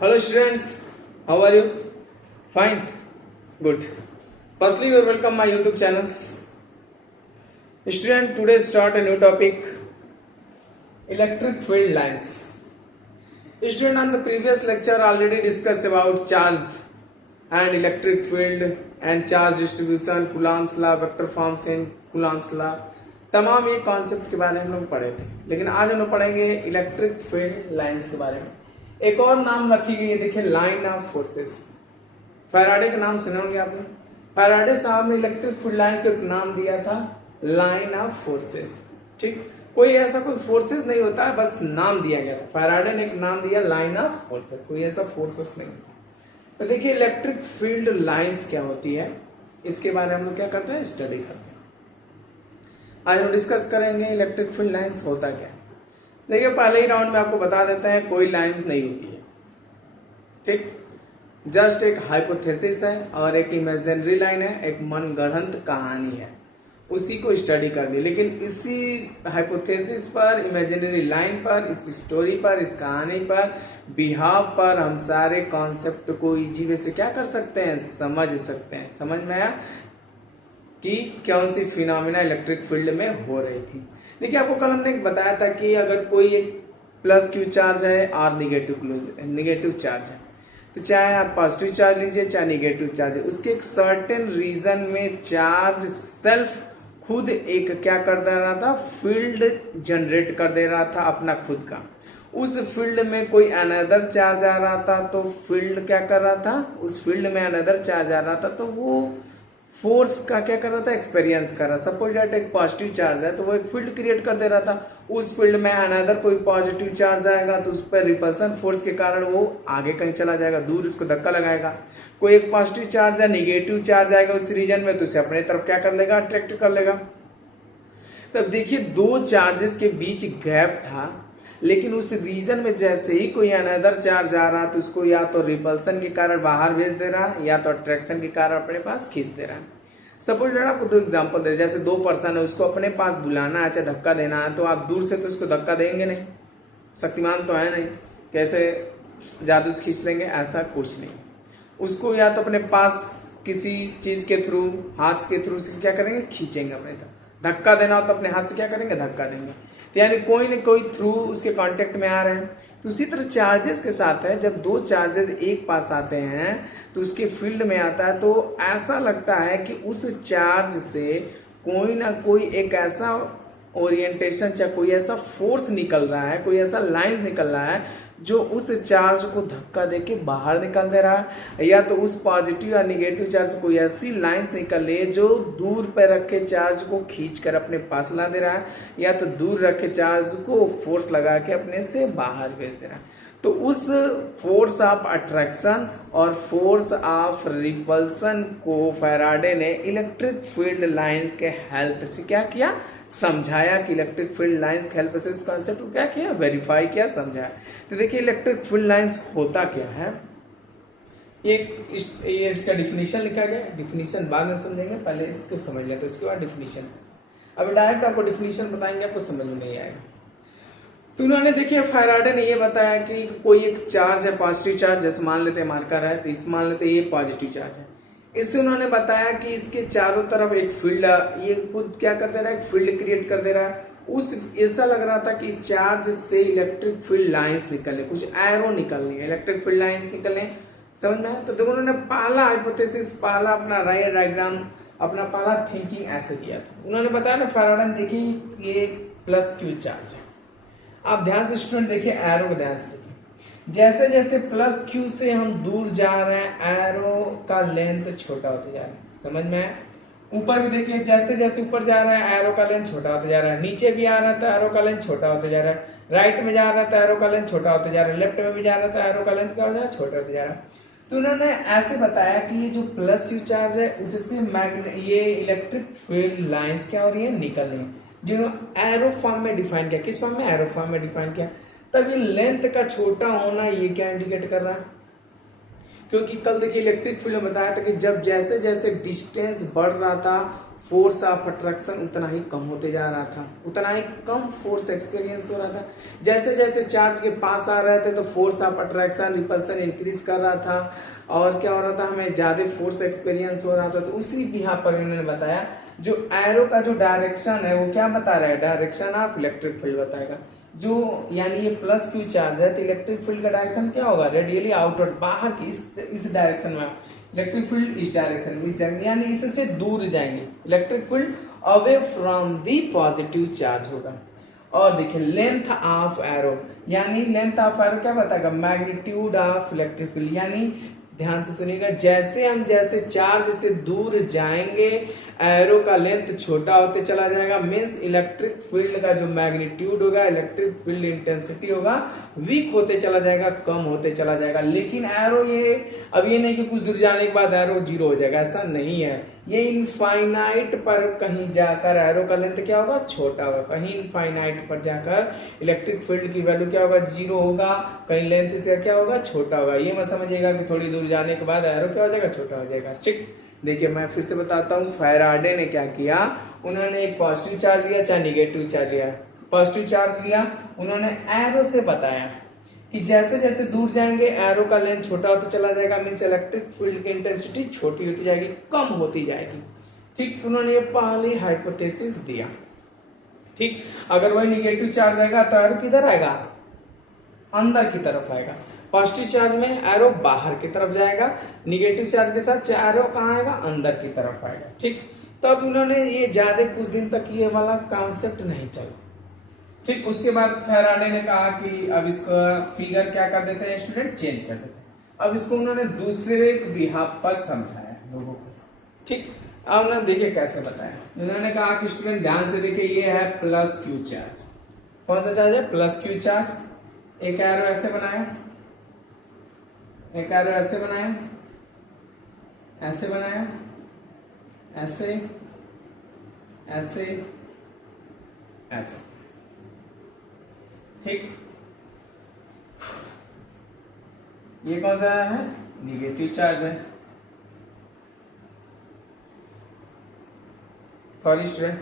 Hello students, how are you? Fine, good. Firstly, you are welcome my YouTube channels. Student, today start a new topic, electric field lines. Student, on the previous lecture already discussed about charge and electric field and charge distribution, Coulomb's law, vector forms in Coulomb's law. तमाम ये concept के बारे में हम लोग पढ़े थे, लेकिन आज हम लोग पढ़ेंगे इलेक्ट्रिक फील्ड लाइंस के बारे में। एक और नाम रखी गई है, देखिए लाइन ऑफ फोर्सेस। फैराडे का नाम सुने होंगे आपने। फैराडे साहब ने इलेक्ट्रिक फील्ड लाइंस को एक नाम दिया था लाइन ऑफ फोर्सेस। ठीक, कोई ऐसा कोई फोर्सेस नहीं होता है, बस नाम दिया गया था। फैराडे ने एक नाम दिया लाइन ऑफ फोर्सेस, कोई ऐसा फोर्सेस नहीं होता। तो देखिए इलेक्ट्रिक फील्ड लाइंस क्या होती है, इसके बारे में हम लोग क्या करते हैं, स्टडी करते हैं। आज हम डिस्कस करेंगे इलेक्ट्रिक फील्ड लाइंस होता क्या है। देखिए पहले ही राउंड में आपको बता देते हैं, कोई लाइन नहीं होती है। ठीक, जस्ट एक हाइपोथेसिस है और एक इमेजिनरी लाइन है, एक मनगढ़ंत कहानी है, उसी को स्टडी कर दी। लेकिन इसी हाइपोथेसिस पर, इमेजिनरी लाइन पर, इस स्टोरी पर, इस कहानी पर, बिहाव पर हम सारे कॉन्सेप्ट को इजी वे से क्या कर सकते हैं, समझ सकते हैं। समझ में आया कि कौन सी फिनोमिना इलेक्ट्रिक फील्ड में हो रही थी। देखिए आपको कल हमने बताया था कि अगर कोई एक प्लस क्यू चार्ज है और निगेटिव चार्ज है, तो चाहे आप पॉजिटिव चार्ज लीजिए चाहे निगेटिव चार्ज है, उसके एक सर्टेन रीजन में चार्ज सेल्फ खुद एक क्या कर दे रहा था, फील्ड जनरेट कर दे रहा था अपना खुद का। उस फील्ड में कोई अनदर चार्ज आ रहा था तो फील्ड क्या कर रहा था, उस फील्ड में अनदर चार्ज आ रहा था तो वो फोर्स का क्या कर रहा था, एक्सपीरियंस कर रहा। सपोज दैट एक पॉजिटिव चार्ज है तो वो एक फील्ड क्रिएट कर दे रहा था। उस फील्ड में अनदर कोई पॉजिटिव चार्ज आएगा तो उस पर रिपल्सन फोर्स के कारण वो आगे कहीं चला जाएगा, दूर उसको धक्का लगाएगा। कोई एक पॉजिटिव चार्ज है, निगेटिव चार्ज आएगा उस रीजन में तो उसे अपने तरफ क्या कर लेगा, अट्रैक्ट कर लेगा। तब देखिए दो चार्जेस के बीच गैप था, लेकिन उस रीजन में जैसे ही कोई अनदर चार्ज आ रहा तो उसको या तो रिपल्सन के कारण बाहर भेज दे रहा है या तो अट्रैक्शन के कारण अपने पास खींच दे रहा है। सपोज दैट आपको दो एग्जांपल दे, जैसे दो पर्सन है, उसको अपने पास बुलाना है, चाहे धक्का देना है, तो आप दूर से तो उसको धक्का देंगे नहीं, शक्तिमान तो है नहीं, कैसे जादू से खींच लेंगे, ऐसा कुछ नहीं। उसको या तो अपने पास किसी चीज के थ्रू, हाथ के थ्रू से क्या करेंगे, खींचेंगे अपने तरफ। धक्का देना हो तो अपने हाथ से क्या करेंगे, धक्का देंगे। तो यानी कोई न कोई थ्रू उसके कांटेक्ट में आ रहे हैं। तो उसी तरह चार्जेस के साथ है, जब दो चार्जेस एक पास आते हैं तो उसके फील्ड में आता है तो ऐसा लगता है कि उस चार्ज से कोई ना कोई एक ऐसा ओरिएंटेशन या कोई ऐसा फोर्स निकल रहा है, कोई ऐसा लाइन निकल रहा है जो उस चार्ज को धक्का देके बाहर निकाल दे रहा है, या तो उस पॉजिटिव या निगेटिव चार्ज से कोई ऐसी लाइंस निकल रही है जो दूर पे रखे चार्ज को खींचकर अपने पास ला दे रहा है, या तो दूर रखे चार्ज को फोर्स लगा के अपने से बाहर भेज दे रहा है। तो उस फोर्स ऑफ अट्रैक्शन और फोर्स ऑफ रिपल्सन को फैराडे ने इलेक्ट्रिक फील्ड लाइंस के हेल्प से क्या किया, समझाया कि इलेक्ट्रिक फील्ड लाइंस के हेल्प से उस कॉन्सेप्ट को क्या किया, वेरीफाई किया, समझाया। तो देखिए इलेक्ट्रिक फील्ड लाइंस होता क्या है, ये इसका डिफिनीशन लिखा गया। डिफिनीशन बाद में समझेंगे, पहले इसको समझ लें तो इसके बाद डिफिनीशन। अभी डायरेक्ट आपको डिफिनीशन बताएंगे, आपको समझ में नहीं आएगा। तो उन्होंने देखिए फैराडे ने ये बताया कि कोई एक चार्ज है, पॉजिटिव चार्ज, जैसे मान लेते हैं मार्कर है तो इस मान लेते हैं ये पॉजिटिव चार्ज है। इससे उन्होंने बताया कि इसके चारों तरफ एक फील्ड, ये खुद क्या कर दे रहा है, एक फील्ड क्रिएट कर दे रहा है। उस ऐसा लग रहा था कि इस चार्ज से इलेक्ट्रिक फील्ड लाइंस निकले, कुछ एरो निकल रही है, इलेक्ट्रिक फील्ड लाइंस निकले। समझ में आया? तो देखो उन्होंने पहला हाइपोथेसिस, पहला अपना राय डायग्राम, अपना पहला थिंकिंग ऐसे किया था। उन्होंने बताया ना फैराडे ने, देखिए ये प्लस क्यू चार्ज है। आप ध्यान से स्टूडेंट देखिए, एरो को ध्यान से देखिए, जैसे जैसे प्लस क्यू से हम दूर जा रहे हैं एरो का लेंथ छोटा होता जा रहा है। समझ में आया? ऊपर भी देखिए, जैसे जैसे ऊपर जा रहा है एरो का लेंथ छोटा होता जा रहा है, नीचे भी आ रहा था एरो का लेंथ छोटा होता जा रहा है, राइट में जा रहा था एरो का लेंथ छोटा होता जा रहा है, लेफ्ट में भी जा रहा था एरो का लेंथ क्या हो जा रहा है, छोटा होता जा रहा है। तो उन्होंने ऐसे बताया कि ये जो प्लस क्यू चार्ज है उससे ये इलेक्ट्रिक फील्ड लाइंस क्या हो रही है, निकल रही है, जिन्होंने एरो फॉर्म में डिफाइन किया। किस फॉर्म में, एरो फॉर्म में डिफाइन किया। तब ये लेंथ का छोटा होना ये क्या इंडिकेट कर रहा है, क्योंकि कल देखिए इलेक्ट्रिक फील्ड में बताया था कि जब जैसे जैसे डिस्टेंस बढ़ रहा था फोर्स ऑफ अट्रैक्शन उतना ही कम होते जा रहा था, उतना ही कम फोर्स एक्सपीरियंस हो रहा था। जैसे जैसे चार्ज के पास आ रहे थे तो force of attraction repulsion increase कर रहा था और क्या हो रहा था, हमें ज्यादा फोर्स एक्सपीरियंस हो रहा था। तो उसी यहाँ पर इन्होंने बताया जो एरो का जो डायरेक्शन है वो क्या बता रहा है, डायरेक्शन ऑफ इलेक्ट्रिक फील्ड बताएगा। जो यानी ये प्लस क्यू चार्ज है तो इलेक्ट्रिक फील्ड का डायरेक्शन क्या होगा, रेडियली आउटवर्ड, बाहर की इस डायरेक्शन में इलेक्ट्रिक फील्ड इस डायरेक्शन यानी इससे दूर जाएंगे, electric field away from the positive charge होगा। और देखिए लेंथ ऑफ एरो, यानी लेंथ ऑफ एरो क्या बताएगा, मैग्नीट्यूड ऑफ इलेक्ट्रिक फील्ड, यानी ध्यान से सुनिएगा, जैसे चार्ज से दूर जाएंगे एरो का लेंथ छोटा होते चला जाएगा, मींस इलेक्ट्रिक फील्ड का जो मैग्नीट्यूड होगा, इलेक्ट्रिक फील्ड इंटेंसिटी होगा वीक होते चला जाएगा, कम होते चला जाएगा। लेकिन एरो ये अब ये नहीं कि कुछ दूर जाने के बाद एरो जीरो हो जाएगा, ऐसा नहीं है। ये इनफाइनाइट पर कहीं जाकर एरो का लेंथ क्या होगा, छोटा होगा, कहीं इनफाइनाइट पर जाकर इलेक्ट्रिक फील्ड की वैल्यू क्या होगा, जीरो होगा, कहीं लेंथ से क्या होगा, छोटा होगा। ये मत समझिएगा कि थोड़ी दूर जाने के बाद एरो क्या हो जाएगा, छोटा हो जाएगा। ठीक, देखिए मैं फिर से बताता हूँ, फैराडे ने क्या किया, उन्होंने एक पॉजिटिव चार्ज लिया चाहे निगेटिव चार्ज लिया, पॉजिटिव चार्ज लिया, उन्होंने एरो से बताया कि जैसे जैसे दूर जाएंगे एरो का लेंथ छोटा होता चला जाएगा, मींस इलेक्ट्रिक फील्ड की इंटेंसिटी छोटी होती जाएगी, कम होती जाएगी। ठीक, उन्होंने ये पहली हाइपोथेसिस दिया। ठीक, अगर वही निगेटिव चार्ज आएगा तो एरो किधर आएगा, अंदर की तरफ आएगा। पॉजिटिव चार्ज में एरो बाहर की तरफ जाएगा, निगेटिव चार्ज के साथ एरो कहाँ आएगा, अंदर की तरफ आएगा। ठीक, तब इन्होंने ये ज्यादा कुछ दिन तक ये वाला कॉन्सेप्ट नहीं चला। ठीक, उसके बाद फैराडे ने कहा कि अब इसका फिगर क्या कर देते हैं स्टूडेंट, चेंज कर देते हैं। अब इसको उन्होंने दूसरे बिहाफ पर समझाया लोगों को। ठीक, अब ना देखिए कैसे बताया, उन्होंने कहा कि स्टूडेंट ध्यान से देखिए, ये है प्लस क्यू चार्ज, कौन सा चार्ज है, प्लस क्यू चार्ज। एक एरो ऐसे बनाया, एक एरो ऐसे बनाया, ऐसे बनाया, ऐसे ऐसे ऐसे। ठीक, ये कौन सा है, निगेटिव चार्ज है, सॉरी स्टूडेंट,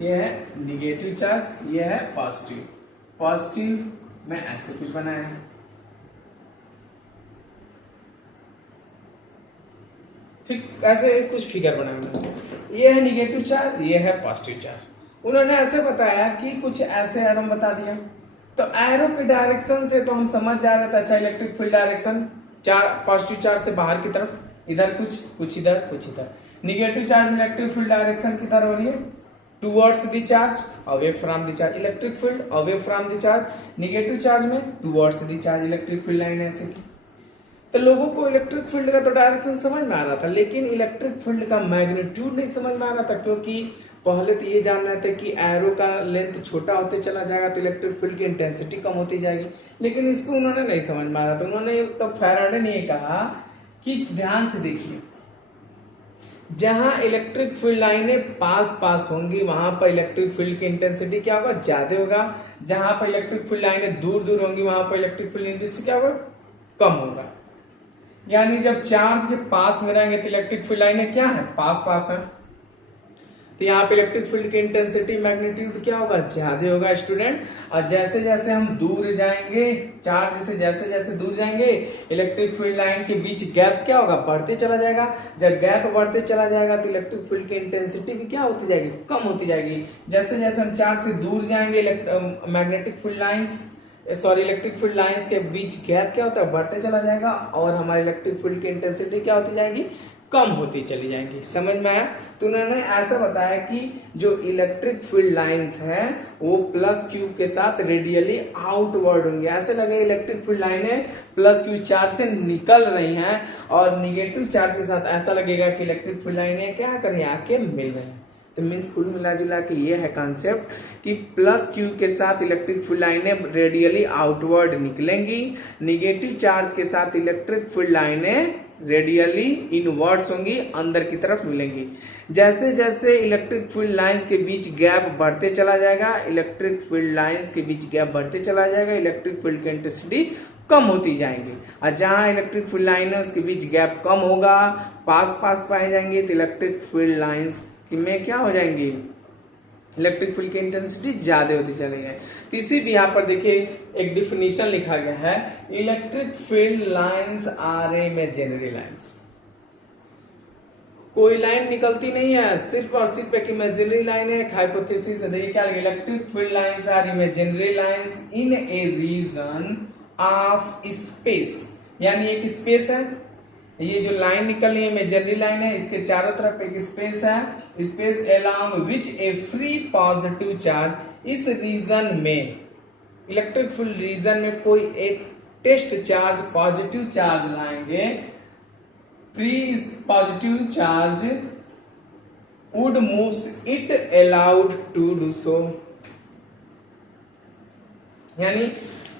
ये है निगेटिव चार्ज, ये है पॉजिटिव। पॉजिटिव में ऐसे कुछ बनाया है, ठीक, ऐसे कुछ फिगर बनाया। ये है निगेटिव चार्ज, ये है पॉजिटिव चार्ज। उन्होंने ऐसे बताया कि कुछ ऐसे एरो बता दिया, तो एरो के डायरेक्शन से तो हम समझ जा रहे थे, अच्छा electric field direction positive charge से बाहर की तरफ, इधर कुछ इधर कुछ इधर। निगेटिव चार्ज में इलेक्ट्रिक फील्ड डायरेक्शन किधर हो रही है, towards the charge, away from the charge, electric field away from the charge. Negative charge में towards the charge, electric field line ऐसे थी। तो लोगों को इलेक्ट्रिक फील्ड का तो डायरेक्शन समझ में आ रहा था, लेकिन इलेक्ट्रिक फील्ड का मैग्नीट्यूड नहीं समझ में आ रहा था, क्योंकि पहले तो ये जान रहे थे कि एरो का लेंथ छोटा होते चला जाएगा तो इलेक्ट्रिक फील्ड की इंटेंसिटी कम होती जाएगी, लेकिन इसको उन्होंने नहीं समझ में आ रहा था। उन्होंने तब फैराडे ने ये कहा कि ध्यान से देखिए, जहां इलेक्ट्रिक फील्ड लाइनें पास होंगी वहां पर इलेक्ट्रिक फील्ड की इंटेंसिटी क्या होगा, ज्यादा होगा। जहां पर इलेक्ट्रिक फील्ड लाइनें दूर होंगी वहां पर इलेक्ट्रिक फील्ड इंटेंसिटी क्या होगा, कम होगा। यानी जब चार्ज के पास में रहेंगे तो इलेक्ट्रिक फील्ड लाइनें क्या है, पास है, तो यहाँ पे इलेक्ट्रिक फील्ड की इंटेंसिटी मैग्नीट्यूड क्या होगा, ज्यादा होगा स्टूडेंट। और जैसे जैसे हम दूर जाएंगे, चार्ज से जैसे जैसे दूर जाएंगे इलेक्ट्रिक फील्ड लाइन के बीच गैप क्या होगा, बढ़ते चला जाएगा। जब गैप बढ़ते चला जाएगा तो इलेक्ट्रिक फील्ड की इंटेंसिटी भी क्या होती जाएगी, कम होती जाएगी। जैसे जैसे हम चार्ज से दूर जाएंगे magnetic field lines electric field lines के बीच गैप क्या होता है, बढ़ते चला जाएगा और हमारी इलेक्ट्रिक फील्ड की इंटेंसिटी क्या होती जाएगी, कम होती चली जाएगी। समझ में आया। तो उन्होंने ऐसा बताया कि जो इलेक्ट्रिक फील्ड लाइंस हैं वो प्लस क्यू के साथ रेडियली आउटवर्ड होंगे। ऐसे लगे इलेक्ट्रिक फील्ड लाइनें प्लस क्यू चार्ज से निकल रही हैं, और निगेटिव चार्ज के साथ ऐसा लगेगा कि इलेक्ट्रिक फील्ड लाइनें क्या कर रही हैं, आके मिल रही हैं। तो मीन्स कुल मिला जुला के ये है कॉन्सेप्ट कि प्लस क्यू के साथ इलेक्ट्रिक फील्ड लाइनें रेडियली आउटवर्ड निकलेंगी, निगेटिव चार्ज के साथ इलेक्ट्रिक फील्ड लाइनें रेडियली इनवर्ड्स होंगी, अंदर की तरफ मिलेंगी। जैसे जैसे इलेक्ट्रिक फील्ड लाइंस के बीच गैप बढ़ते चला जाएगा, इलेक्ट्रिक फील्ड लाइंस के बीच गैप बढ़ते चला जाएगा, इलेक्ट्रिक फील्ड की इंटेंसिटी कम होती जाएंगी, और जहां इलेक्ट्रिक फील्ड लाइन है उसके बीच गैप कम होगा, पास पास पाए जाएंगे, तो इलेक्ट्रिक फील्ड लाइंस में क्या हो जाएंगी, इलेक्ट्रिक फील्ड की इंटेंसिटी ज्यादा होती चली जाए। तो इसी भी यहाँ पर देखिए एक डिफिनीशन लिखा गया है, electric field lines are imaginary lines. कोई लाइन निकलती नहीं है, सिर्फ और सिर्फ एक इमेजिनरी लाइन है। हाइपोथेसिस है, देखिए क्या लगे, electric field lines are imaginary lines in a region of space, यानी एक स्पेस है, ये जो लाइन निकल रही है इमेजिनरी लाइन है, इसके चारों तरफ एक स्पेस है, space along which a free positive charge, इस रीजन में इलेक्ट्रिक फील्ड रीजन में कोई एक टेस्ट चार्ज पॉजिटिव चार्ज लाएंगे, free positive charge would moves it allowed to do so, यानी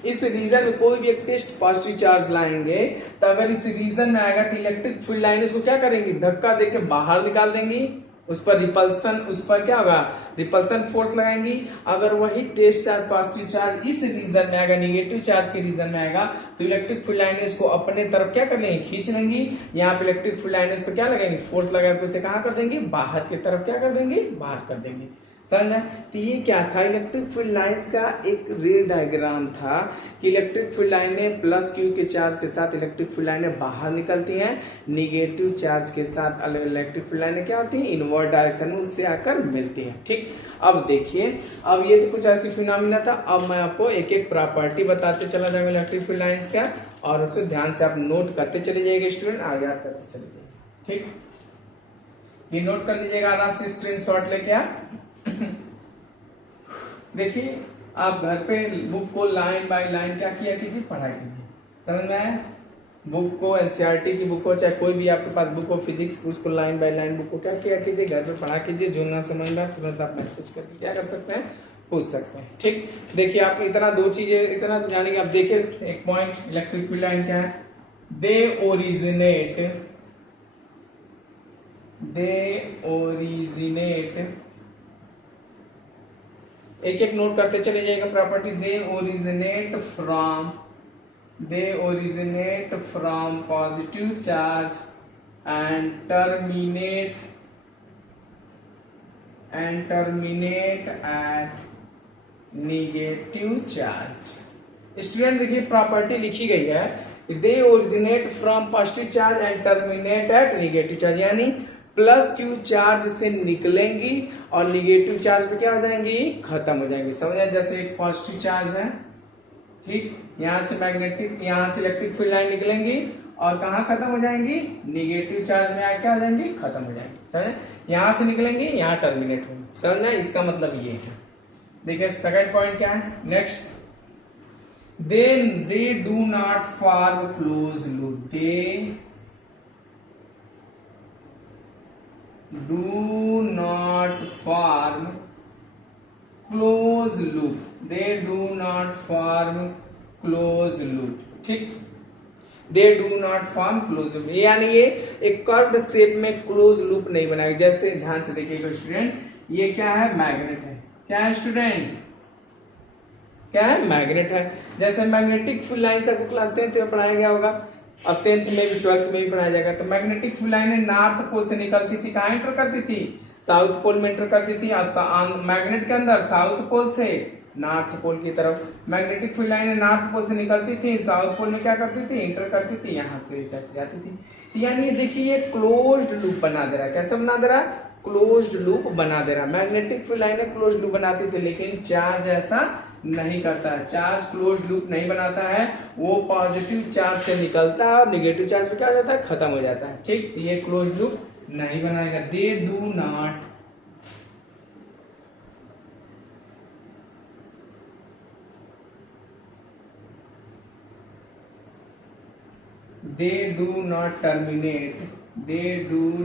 इस रीजन में कोई भी एक टेस्ट पॉजिटिव चार्ज लाएंगे, तो अगर इस रीजन में आएगा तो इलेक्ट्रिक फील्ड लाइन उसको क्या करेंगी, धक्का देके बाहर निकाल देंगी, उस पर रिपल्सन, उस पर क्या होगा, रिपल्सन फोर्स लगाएंगी। अगर वही टेस्ट चार्ज पॉजिटिव चार्ज इस रीजन में आएगा, निगेटिव चार्ज के रीजन में आएगा, तो इलेक्ट्रिक फील्ड लाइन इसको अपने तरफ क्या कर लेंगे, खींच लेंगी। यहाँ पे इलेक्ट्रिक फील्ड लाइन उस पर क्या लगाएंगे, फोर्स लगाकर उसे कहाँ कर देंगे, बाहर की तरफ क्या कर देंगे, बाहर कर देंगे। समझ आया? तो ये क्या था, इलेक्ट्रिक फील्ड लाइंस का एक रे डायग्राम था कि इलेक्ट्रिक फील्ड लाइनें प्लस क्यू के चार्ज के साथ इलेक्ट्रिक फील्ड लाइनें बाहर निकलती हैं, निगेटिव चार्ज के साथ इलेक्ट्रिक फील्ड लाइनें क्या होती हैं, इनवर्ट डायरेक्शन में उससे आकर मिलती हैं। ठीक, अब देखिए, अब ये तो कुछ ऐसी फिनोमिना था, अब मैं आपको एक एक प्रॉपर्टी बताते चला जाऊंगा इलेक्ट्रिक फील्ड लाइंस का, और उसे ध्यान से आप नोट करते चले जाइएगा स्टूडेंट, आगे याद करते चले जाइए। ठीक, ये नोट कर लीजिएगा आराम से, स्क्रीनशॉट लेके आप देखिए, आप घर पे बुक को लाइन बाय लाइन क्या किया कीजिए, पढ़ा कीजिए। समझ में आया? बुक को, एनसीईआरटी की बुक हो, चाहे कोई भी आपके पास बुक हो फिजिक्स, उसको लाइन बाय लाइन बुक को क्या किया कीजिए, घर पे पढ़ा कीजिए। जो ना समझ में तुरंत आप मैसेज करके क्या कर सकते हैं, पूछ सकते हैं। ठीक, देखिए आप इतना दो चीजें इतना तो जानेंगे। आप देखिए एक पॉइंट, इलेक्ट्रिक फील्ड लाइन क्या है, दे ओरिजिनेट, एक एक नोट करते चले जाएगा property, they originate from positive charge and terminate at negative charge. Student देखिए प्रॉपर्टी लिखी गई है, they originate from positive charge and terminate at negative charge, यानी प्लस क्यू चार्ज से निकलेंगी और निगेटिव चार्ज पे क्या हो जाएंगी, खत्म हो जाएंगी। समझ आए? जैसे एक पॉजिटिव चार्ज है, ठीक, यहाँ से मैग्नेटिक, यहाँ से इलेक्ट्रिक फील्ड लाइन निकलेंगी और कहाँ खत्म हो जाएंगी, निगेटिव चार्ज में आके क्या हो जाएंगी, खत्म हो जाएंगी। समझे? यहाँ से निकलेंगी, यहाँ टर्मिनेट होंगी। समझना? इसका मतलब ये है। देखिए सेकंड पॉइंट क्या है, next, they do not form close loop, they do not form close loop, they do not form close loop। ठीक, they do not form close loop, यानी ये एक कर्व्ड शेप में क्लोज लूप नहीं बनाएगी। जैसे ध्यान से देखिएगा स्टूडेंट, ये क्या है, मैग्नेट है। क्या है स्टूडेंट, क्या है, मैग्नेट है। जैसे मैग्नेटिक फील्ड लाइन से आपको क्लास 10th में पढ़ाया गया होगा, अब 10th में भी 12th में भी पढ़ाया जाएगा। तो magnetic field line north pole से निकलती थी, कहाँ एंटर करती थी, साउथ पोल में एंटर करती थी, और मैग्नेट के अंदर साउथ पोल से नॉर्थ पोल की तरफ। Magnetic field line north pole से निकलती थी, साउथ पोल में क्या करती थी, एंटर करती थी, यहाँ से जाती थी। तो यानी देखिए ये क्लोज्ड लूप बना दे रहा है। कैसे बना दे रहा है, क्लोज्ड लूप बना दे रहा है। Magnetic field line closed loop बनाती थी, लेकिन चार्ज ऐसा नहीं करता है। चार्ज क्लोज्ड लूप नहीं बनाता है, वो पॉजिटिव चार्ज से निकलता है और निगेटिव चार्ज पे क्या हो जाता है, खत्म हो जाता है। ठीक, ये क्लोज्ड लूप नहीं बनाएगा। They do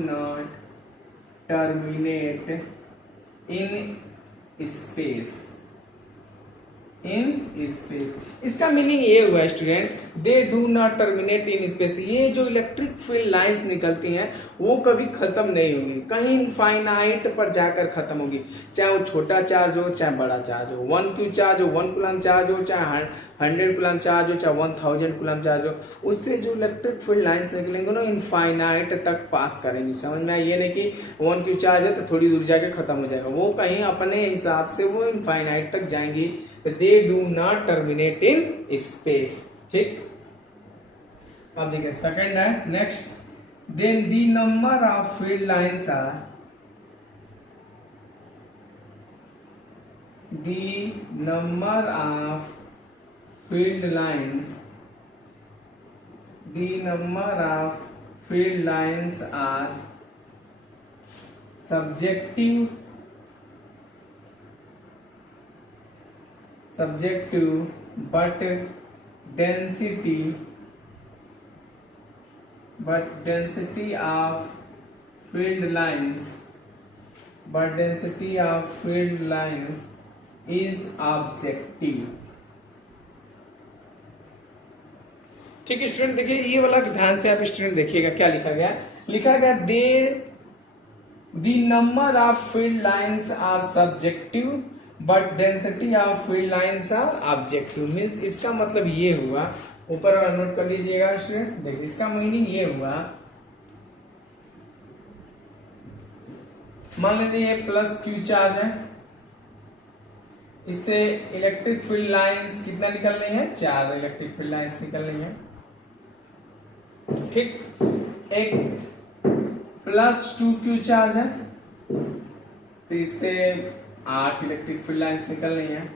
not terminate in space, in space. इसका मीनिंग ये हुआ student, they do not terminate in space. ये जो इलेक्ट्रिक फील्ड लाइंस निकलती हैं वो कभी खत्म नहीं होंगी, कहीं इनफाइनाइट पर जाकर खत्म होगी, चाहे वो छोटा चार्ज हो चाहे बड़ा चार्ज हो, 1 क्यू चार्ज हो, 1 कूलम चार्ज हो, चाहे 100 कूलम चार्ज हो, चाहे 1000 कूलम चार्ज हो, उससे जो इलेक्ट्रिक फील्ड लाइंस निकलेंगे ना इनफाइनाइट तक पास करेंगी। समझ में आया? ये नहीं कि 1 क्यू चार्ज है तो थोड़ी दूर जाके खत्म हो जाएगा, वो कहीं अपने हिसाब से वो इनफाइनाइट तक जाएंगी। They do not terminate in space. ठीक, अब देखिए सेकंड है next, then the number of field lines are, the number of field lines, the number of field lines are subjective but density of field lines is objective। ठीक है student, देखिए ये वाला ध्यान से आप स्टूडेंट देखिएगा क्या लिखा गया है। लिखा गया दे the number of field lines are subjective but density of field lines are objective। Means इसका मतलब ये हुआ, ऊपर वाला नोट कर लीजिएगा स्टूडेंट, देखिए इसका मीनिंग ये हुआ, मान लीजिए ये प्लस क्यू चार्ज है, इससे इलेक्ट्रिक फील्ड लाइंस कितना निकल रही है, 4 इलेक्ट्रिक फील्ड लाइंस निकल रही है। ठीक, एक प्लस 2 क्यू चार्ज है तो इससे 8 इलेक्ट्रिक फील्ड लाइंस निकल रही हैं।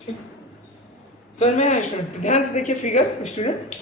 ठीक, सर में स्टूडेंट ध्यान से देखिए figure student,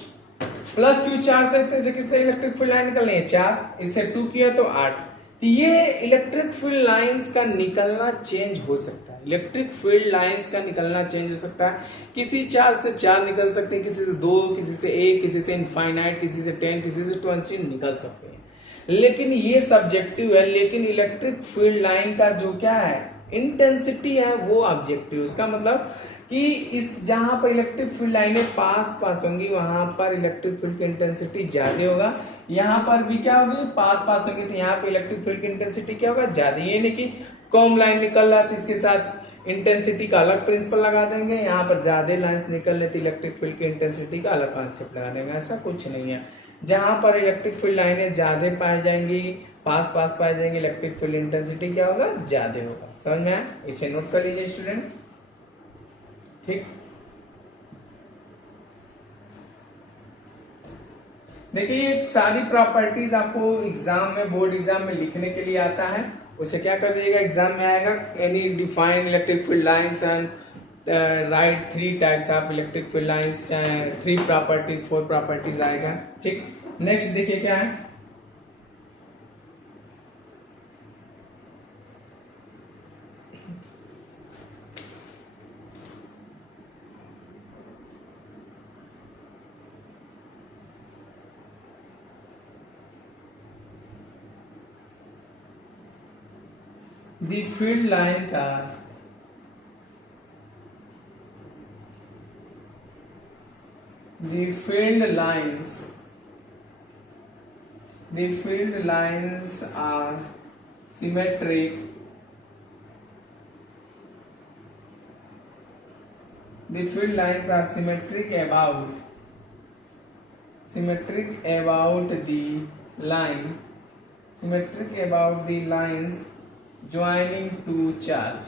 plus Q charge से कितने इलेक्ट्रिक फील्ड लाइन निकल रही है, 4, इससे 2 किया तो 8। ये इलेक्ट्रिक फील्ड लाइंस का निकलना चेंज हो सकता है, इलेक्ट्रिक फील्ड लाइंस का निकलना चेंज हो सकता है, किसी चार्ज से 4 निकल सकते हैं, किसी से 2, किसी से 1, किसी से इनफाइनाइट, किसी से 10, किसी से 20 निकल सकते हैं, लेकिन ये सब्जेक्टिव है। लेकिन इलेक्ट्रिक फील्ड लाइन का जो क्या है इंटेंसिटी है वो ऑब्जेक्टिव। इसका मतलब कि इस जहां पर इलेक्ट्रिक फील्ड लाइनें पास होंगी वहां पर इलेक्ट्रिक फील्ड की इंटेंसिटी ज्यादा होगा, यहाँ पर भी क्या होगी पास होंगी तो यहाँ पे इलेक्ट्रिक फील्ड की इंटेंसिटी क्या होगा, ज्यादा। ये नहीं कि कम लाइन निकल रहा तो इसके साथ इंटेंसिटी का अलग प्रिंसिपल लगा देंगे, यहाँ पर ज्यादा लाइंस निकल रही तो इलेक्ट्रिक फील्ड की इंटेंसिटी का अलग कॉन्सेप्ट लगा देंगे, ऐसा कुछ नहीं है। जहां पर इलेक्ट्रिक फील्ड लाइनें ज्यादा पाई जाएंगी, पास पाई जाएंगी, इलेक्ट्रिक फील्ड इंटेंसिटी क्या होगा, ज्यादा होगा। समझ में आया? इसे नोट कर लीजिए स्टूडेंट। ठीक, देखिए सारी प्रॉपर्टीज आपको एग्जाम में, बोर्ड एग्जाम में लिखने के लिए आता है, उसे क्या करिएगा एग्जाम में आएगा, any define electric field lines and right 3 types of electric field lines, 3 properties 4 properties आएगा। ठीक, नेक्स्ट देखिए क्या है, the field lines are symmetric about the lines joining to charge।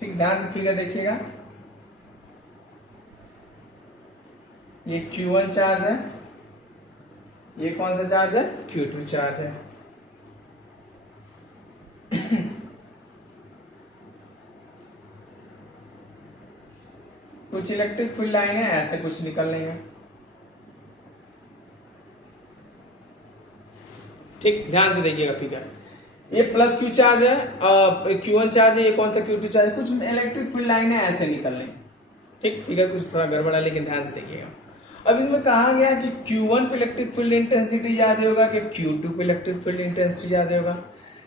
ठीक, ध्यान से फिगर देखिएगा, ये Q1 चार्ज है, ये कौन सा चार्ज है, Q2 चार्ज है। कुछ इलेक्ट्रिक फील्ड लाइन है ऐसे कुछ निकल रही है। ठीक, ध्यान से देखिएगा फिगर, ये प्लस क्यू चार्ज है, Q1 चार्ज है, ये कौन सा Q2 चार्ज है, कुछ इलेक्ट्रिक फील्ड लाइन है ऐसे निकल रही है। ठीक, फिगर कुछ थोड़ा गड़बड़ा लेकिन ध्यान से देखिएगा। अब इसमें कहा गया कि Q1 पे इलेक्ट्रिक फील्ड इंटेंसिटी ज्यादा होगा कि Q2 पे इलेक्ट्रिक फील्ड इंटेंसिटी ज्यादा होगा।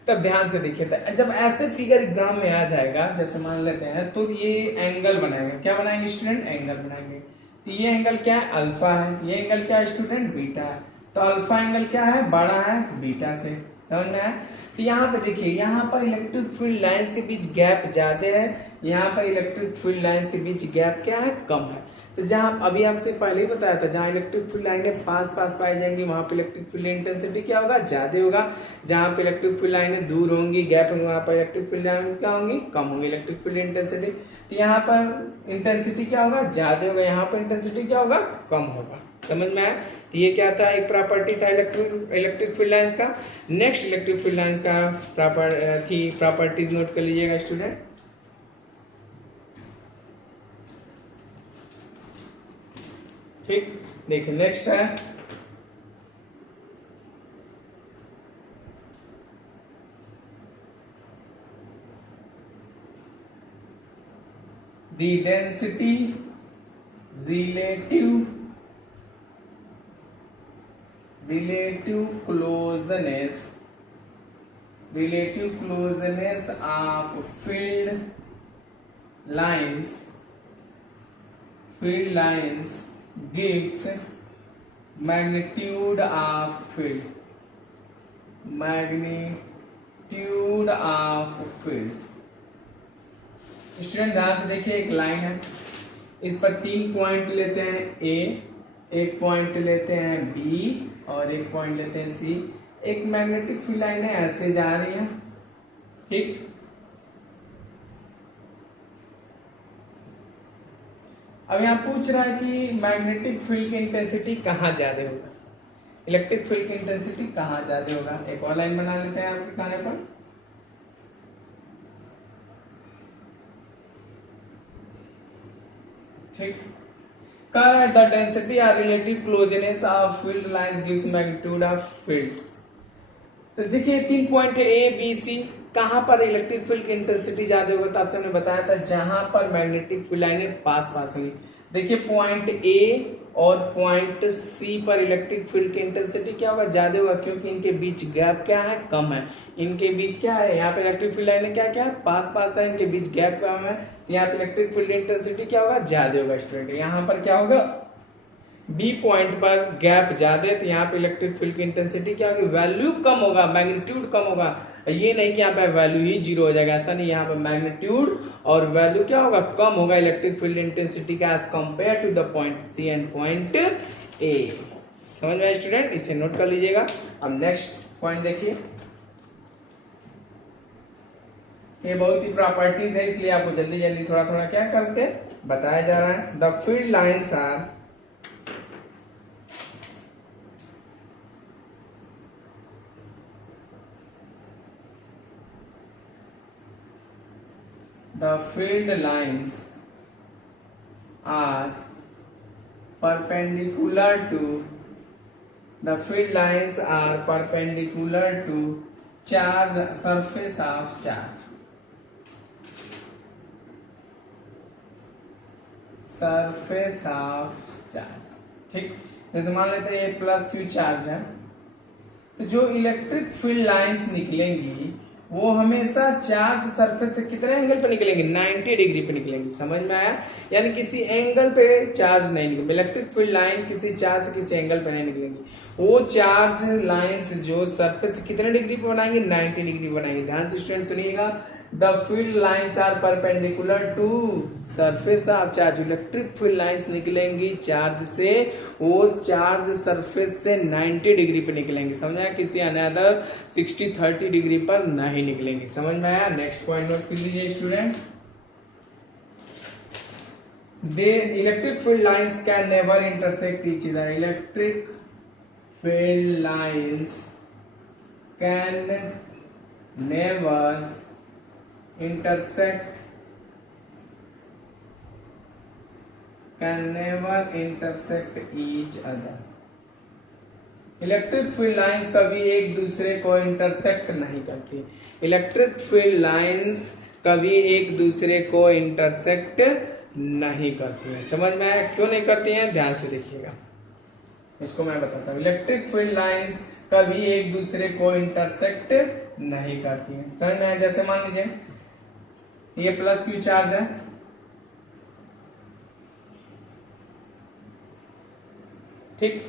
तब ध्यान से देखिए, तो जब ऐसे फिगर एग्जाम में आ जाएगा, जैसे मान लेते हैं तो ये एंगल बनाएंगे, क्या बनाएंगे स्टूडेंट, एंगल बनाएंगे। तो ये एंगल क्या है, अल्फा है, ये एंगल क्या है स्टूडेंट, बीटा है। तो अल्फा एंगल क्या है, बड़ा है बीटा से, समझ में आया। तो यहाँ पे देखिए, यहाँ पर इलेक्ट्रिक फील्ड लाइंस के बीच गैप ज्यादा है, यहाँ पर इलेक्ट्रिक फील्ड लाइंस के बीच गैप क्या है, कम है। तो जहां अभी आपसे पहले ही बताया था, जहां इलेक्ट्रिक फील्ड लाइनें पास पास पाई जाएंगी वहां पे इलेक्ट्रिक फील्ड इंटेंसिटी क्या होगा, ज्यादा होगा। जहां पे इलेक्ट्रिक फील्ड लाइनें दूर होंगी, गैप होंगे, वहां पर इलेक्ट्रिक फील्ड लाइन क्या होंगी, कम होंगी इलेक्ट्रिक फील्ड इंटेंसिटी। तो यहाँ पर इंटेंसिटी क्या होगा, ज्यादा होगा, यहाँ पर इंटेंसिटी क्या होगा, कम होगा। समझ में आया। तो ये क्या था, एक प्रॉपर्टी था इलेक्ट्रिक फील्ड लाइंस का। नेक्स्ट इलेक्ट्रिक फील्ड लाइंस का प्रॉपर्टीज नोट कर लीजिएगा स्टूडेंट। ठीक, देखिए नेक्स्ट है the density relative closeness of field lines gives magnitude of fields। Student ध्यान से देखिए, एक लाइन है, इस पर 3 पॉइंट लेते हैं ए, एक पॉइंट लेते हैं बी और एक पॉइंट लेते हैं सी। एक मैग्नेटिक फील्ड लाइन है, ऐसे जा रही है। ठीक, अब यहाँ पूछ रहा है कि मैग्नेटिक फील्ड की इंटेंसिटी कहाँ ज्यादा होगा, इलेक्ट्रिक फील्ड की इंटेंसिटी कहाँ ज्यादा होगा। एक और लाइन बना लेते हैं आपके कहने पर। ठीक, कह रहा है द डेंसिटी और relative closeness of field lines gives magnitude of fields. तो देखिए 3 पॉइंट ए बी सी, कहां पर इलेक्ट्रिक फील्ड की इंटेंसिटी ज्यादा होगा, तो आपसे हमने बताया था जहां पर मैग्नेटिक फील्ड लाइनें पास पास होंगी। देखिए पॉइंट ए और पॉइंट सी पर इलेक्ट्रिक फील्ड की इंटेंसिटी क्या होगा, ज्यादा होगा, क्योंकि इनके बीच गैप क्या है, कम है। इनके बीच क्या है, यहाँ पे इलेक्ट्रिक फील्ड लाइनें क्या क्या है, पास पास है, इनके बीच गैप कम है, यहाँ पे इलेक्ट्रिक फील्ड इंटेंसिटी क्या होगा, ज्यादा होगा स्टूडेंट। यहाँ पर क्या होगा, बी पॉइंट पर गैप ज्यादा है, तो यहाँ पे इलेक्ट्रिक फील्ड की इंटेंसिटी क्या होगी, वैल्यू कम होगा, मैग्नीट्यूड कम होगा। ये नहीं कि यहाँ पे वैल्यू ही 0 हो जाएगा, ऐसा नहीं, यहाँ पे मैग्नीट्यूड और वैल्यू क्या होगा, कम होगा इलेक्ट्रिक फील्ड इंटेंसिटी का as compared to the point C and point A. समझ में आया स्टूडेंट, इसे नोट कर लीजिएगा। अब नेक्स्ट पॉइंट देखिए, ये बहुत ही प्रॉपर्टीज है, इसलिए आपको जल्दी जल्दी थोड़ा थोड़ा क्या करके बताया जा रहा है। The field lines are the field lines are perpendicular to charge surface of charge। ठीक, जैसे मान लेते हैं ये प्लस क्यू चार्ज है, तो जो इलेक्ट्रिक फील्ड लाइंस निकलेंगी वो हमेशा चार्ज सरफेस से कितने एंगल पे निकलेंगे, 90 डिग्री पे निकलेंगी। समझ में आया, यानी किसी एंगल पे चार्ज नहीं निकलेंगे, इलेक्ट्रिक फील्ड लाइन किसी चार्ज से किसी एंगल पे नहीं निकलेंगी। वो चार्ज लाइंस जो सरफेस से कितने डिग्री पे बनाएंगे, 90 डिग्री बनाएंगे। ध्यान से स्टूडेंट सुनिएगा, the field lines are perpendicular to surface of charge. Electric field lines निकलेंगी चार्ज से, वो चार्ज सरफेस से 90 डिग्री पे निकलेंगी। समझ आया, किसी अनदर 60-30 डिग्री पर नहीं निकलेंगी। समझ में आया। नेक्स्ट पॉइंट नोट कर लीजिए student, the electric field lines can never intersect each other। electric field lines can never intersect each other। Electric field lines कभी एक दूसरे को इंटरसेक्ट नहीं करती। इलेक्ट्रिक फील्ड लाइंस कभी एक दूसरे को इंटरसेक्ट नहीं करती हैं। समझ में आया क्यों नहीं करती हैं? ध्यान से देखिएगा, इसको मैं बताता हूँ। इलेक्ट्रिक फील्ड लाइंस कभी एक दूसरे को इंटरसेक्ट नहीं करती हैं। समझ में आया? जैसे मान लीजिए ये प्लस क्यू चार्ज है, ठीक,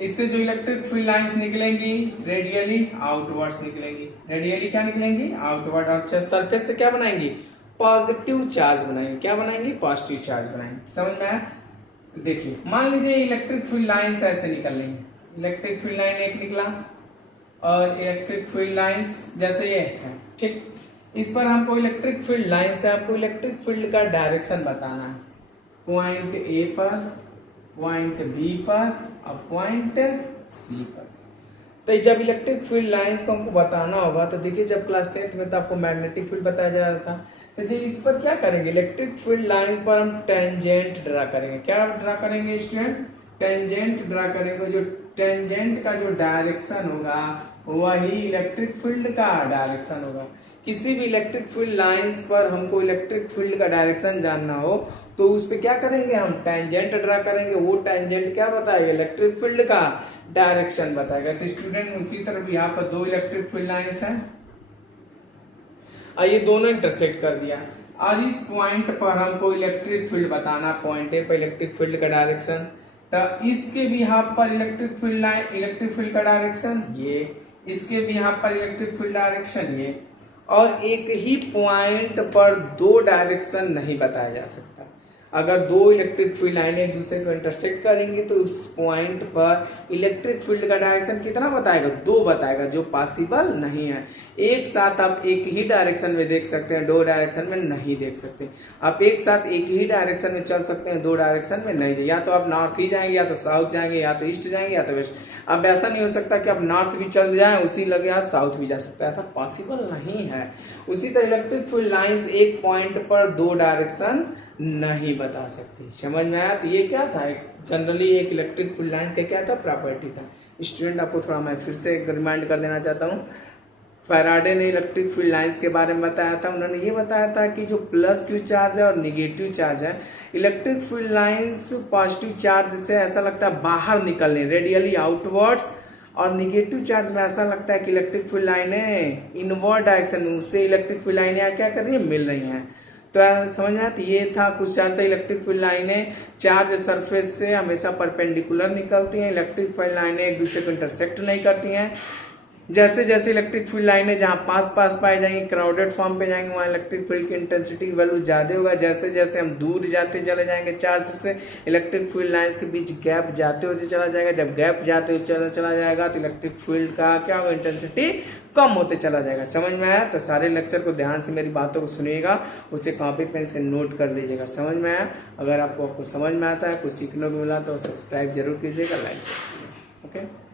इससे जो इलेक्ट्रिक फील्ड लाइंस निकलेंगी रेडियली आउटवर्ड्स निकलेंगी। रेडियली क्या निकलेंगी? आउटवर्ड। और सरफेस से क्या बनाएंगी? पॉजिटिव चार्ज बनाएंगे। क्या बनाएंगे? पॉजिटिव चार्ज बनाएंगे। समझ में आया? देखिए मान लीजिए इलेक्ट्रिक फील्ड लाइंस ऐसे निकल रही है। इलेक्ट्रिक फील्ड लाइन एक निकला और इलेक्ट्रिक फील्ड लाइंस जैसे ये है, ठीक, इस पर हमको इलेक्ट्रिक फील्ड लाइन से आपको इलेक्ट्रिक फील्ड का डायरेक्शन बताना है। पॉइंट ए पर, पॉइंट बी पर और पॉइंट सी पर। तो जब इलेक्ट्रिक फील्ड लाइंस को हमको बताना होगा तो देखिए जब क्लास 10th में तो आपको मैग्नेटिक फील्ड बताया जा रहा था, तो जी इस पर क्या करेंगे? इलेक्ट्रिक फील्ड लाइंस पर हम टेंजेंट ड्रा करेंगे। क्या ड्रा करेंगे स्टूडेंट? टेंजेंट ड्रा करेंगे। जो टेंजेंट का जो डायरेक्शन होगा वही इलेक्ट्रिक फील्ड का डायरेक्शन होगा। किसी भी इलेक्ट्रिक फील्ड लाइंस पर हमको इलेक्ट्रिक फील्ड का डायरेक्शन जानना हो तो उस पर क्या करेंगे? हम टेंजेंट ड्रा करेंगे। वो टेंजेंट क्या बताएगा? इलेक्ट्रिक फील्ड का डायरेक्शन बताएगा। तो स्टूडेंट उसी तरह यहाँ पर दो इलेक्ट्रिक फील्ड लाइंस हैं और ये दोनों इंटरसेक्ट कर दिया और इस पॉइंट पर हमको इलेक्ट्रिक फील्ड बताना। पॉइंट ए पर इलेक्ट्रिक फील्ड का डायरेक्शन, तो इसके भी यहाँ पर electric field line, electric field का डायरेक्शन ये, इसके भी यहाँ पर इलेक्ट्रिक फील्ड डायरेक्शन ये, और एक ही पॉइंट पर दो डायरेक्शन नहीं बताया जा सकता। अगर दो इलेक्ट्रिक फील्ड लाइनें एक दूसरे को इंटरसेक्ट करेंगी तो उस पॉइंट पर इलेक्ट्रिक फील्ड का डायरेक्शन कितना बताएगा? दो बताएगा, जो पॉसिबल नहीं है। एक साथ आप एक ही डायरेक्शन में देख सकते हैं, दो डायरेक्शन में नहीं देख सकते। आप एक साथ एक ही डायरेक्शन में चल सकते हैं, दो डायरेक्शन में नहीं। या तो आप नॉर्थ ही जाएंगे, या तो साउथ जाएंगे, या तो ईस्ट जाएंगे, या तो वेस्ट। अब ऐसा नहीं हो सकता कि आप नॉर्थ भी चल जाए उसी लगे हाथ साउथ भी जा सकता है, ऐसा पॉसिबल नहीं है। उसी तरह इलेक्ट्रिक फील्ड लाइंस एक पॉइंट पर दो डायरेक्शन नहीं बता सकती। समझ में आया? तो ये क्या था? जनरली एक इलेक्ट्रिक फील्ड लाइन का क्या था? प्रॉपर्टी था। स्टूडेंट आपको थोड़ा मैं फिर से रिमाइंड कर देना चाहता हूँ। फैराडे ने इलेक्ट्रिक फील्ड लाइंस के बारे में बताया था। उन्होंने ये बताया था कि जो प्लस क्यू चार्ज है और निगेटिव चार्ज है, electric field lines positive charge से ऐसा लगता है बाहर निकल रही, रेडियली आउटवर्ड्स, और निगेटिव चार्ज में ऐसा लगता है कि इलेक्ट्रिक फील्ड लाइनें इनवर्ड डायरेक्शन में, उससे इलेक्ट्रिक फील्ड लाइनें क्या कर रही है? मिल रही हैं। तो समझ में आती? ये था कुछ चार्ज। इलेक्ट्रिक फील्ड लाइनें चार्ज सरफेस से हमेशा परपेंडिकुलर निकलती हैं। इलेक्ट्रिक फील्ड लाइनें एक दूसरे को इंटरसेक्ट नहीं करती हैं। जैसे जैसे इलेक्ट्रिक फील्ड लाइनें जहाँ पास पास पाई जाएंगी, क्राउडेड फॉर्म पे जाएंगे, वहाँ इलेक्ट्रिक फील्ड की इंटेंसिटी वैल्यू ज्यादा होगा। जैसे जैसे हम दूर जाते चले जाएंगे चार्ज से, इलेक्ट्रिक फील्ड लाइंस के बीच गैप जाते होते चला जाएगा। जब गैप जाते हुए चला जाएगा तो इलेक्ट्रिक फील्ड का क्या होगा? इंटेंसिटी कम होते चला जाएगा। समझ में आया? तो सारे लेक्चर को ध्यान से मेरी बातों को सुनिएगा, उसे कॉपी पेन से नोट कर लीजिएगा। समझ में आया? अगर आपको समझ में आता है, कुछ सीखने को मिला तो सब्सक्राइब जरूर कीजिएगा, लाइक कीजिएगा। ओके।